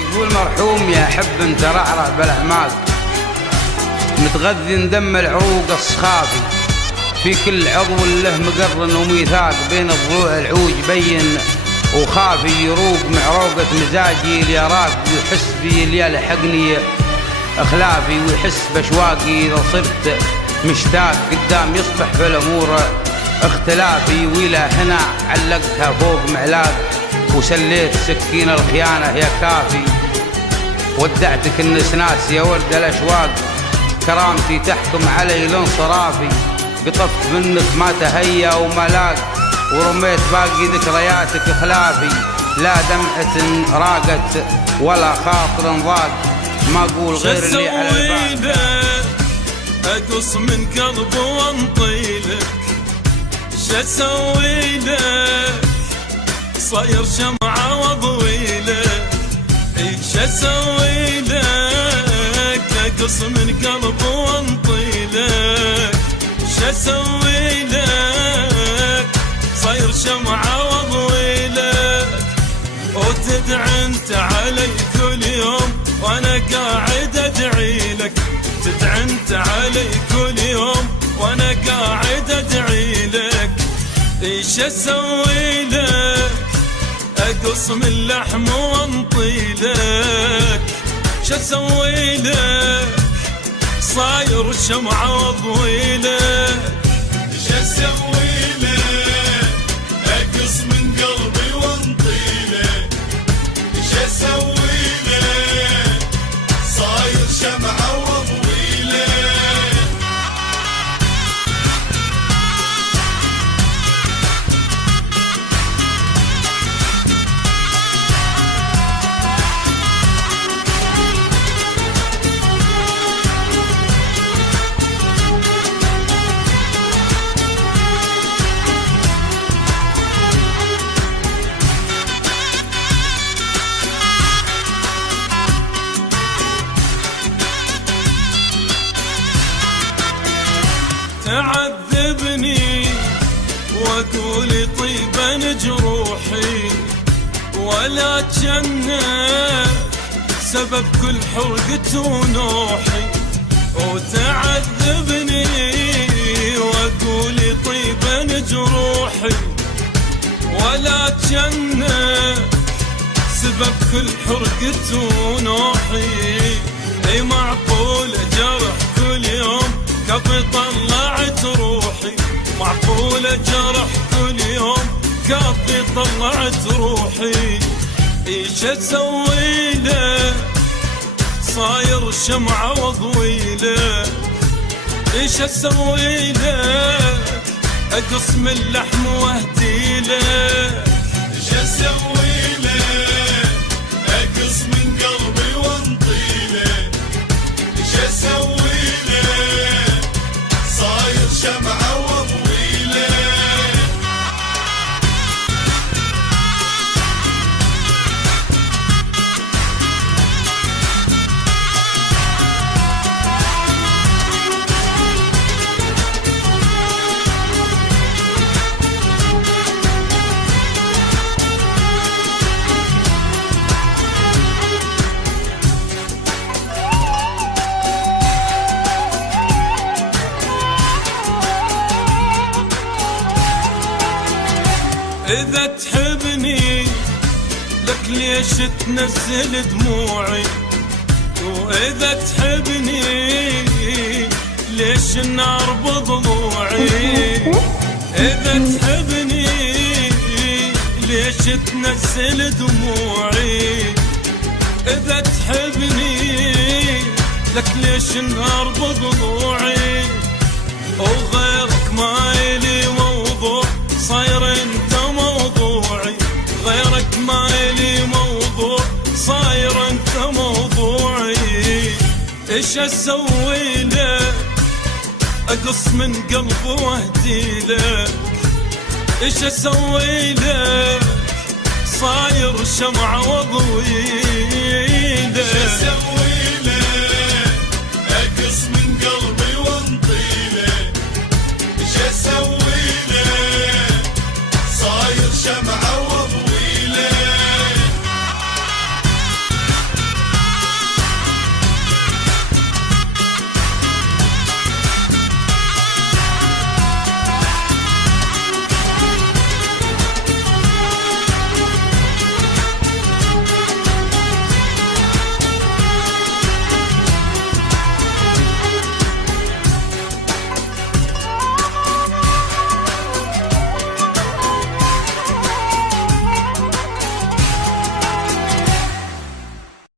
يقول مرحوم يا حب ترعرع بالاعماق، متغذي دم العروق الصخافي، في كل عضو له مقرن وميثاق، بين الضلوع العوج بين وخافي، يروق معروقة مزاجي اليراق، ويحس بي اللي يلحقني اخلافي، ويحس باشواقي اذا صرت مشتاق، قدام يصبح في الامور اختلافي، والى هنا علقتها فوق معلاق، وسليت سكين الخيانة يا كافي، ودعتك النسناس يا ورد الاشواق، كرامتي تحكم علي الانصرافي، قطفت منك ما تهيا وملاك، ورميت باقي ذكرياتك خلافي، لا دمعة راقت ولا خاطر ضاق، ما اقول غير اللي على البال. اقص من قلبي وانطيلك، شسوي لك صاير شمعة واضويلك، شسوي لك اقص من قلبي وانطيلك، شسوي لك صاير شمعة واضويلك، وتدعي انت علي كل يوم وانا قاعد ادعي لك، تدعي انت علي كل يوم وانا قاعد ادعي لك، ايش اسوي لك اقص من لحم وانطي لك، ايش اسوي لك صاير شمعة واضوي لك، ايش اسوي لك اقص من قلبي وانطي لك، ايش اسوي لك صاير شمعة واضوي لك. تعذبني واقول طيبا جروحي، ولا جنة سبب كل حرقة ونوحي، وتعذبني واقول طيبا جروحي، ولا جنة سبب كل حرقة ونوحي، اي معقول جرح كل يوم كفي طلعت روحي، معقولة جرح كل يوم كفي طلعت روحي، ايش اسوي لك صاير شمعة واضوي لك، ايش اسوي لك اقص من لحم واهدي لك، ايش اسوي لك اقص من قلبي وانطي لك، ايش اسوي لك صاير شمعة واضوي لك. إذا تحبني لك ليش تنزل دموعي، وإذا تحبني ليش النار بضلوعي، إذا تحبني ليش تنزل دموعي، إذا تحبني لك ليش النار بضلوعي، وغيرك ما إلي موضوع صاير انت موضوعي، غيرك ما إلي موضوع صاير انت موضوعي، ايش اسوي لك اقص من قلبي واهدي لك، ايش اسوي لك صاير شمعة واضوي لك.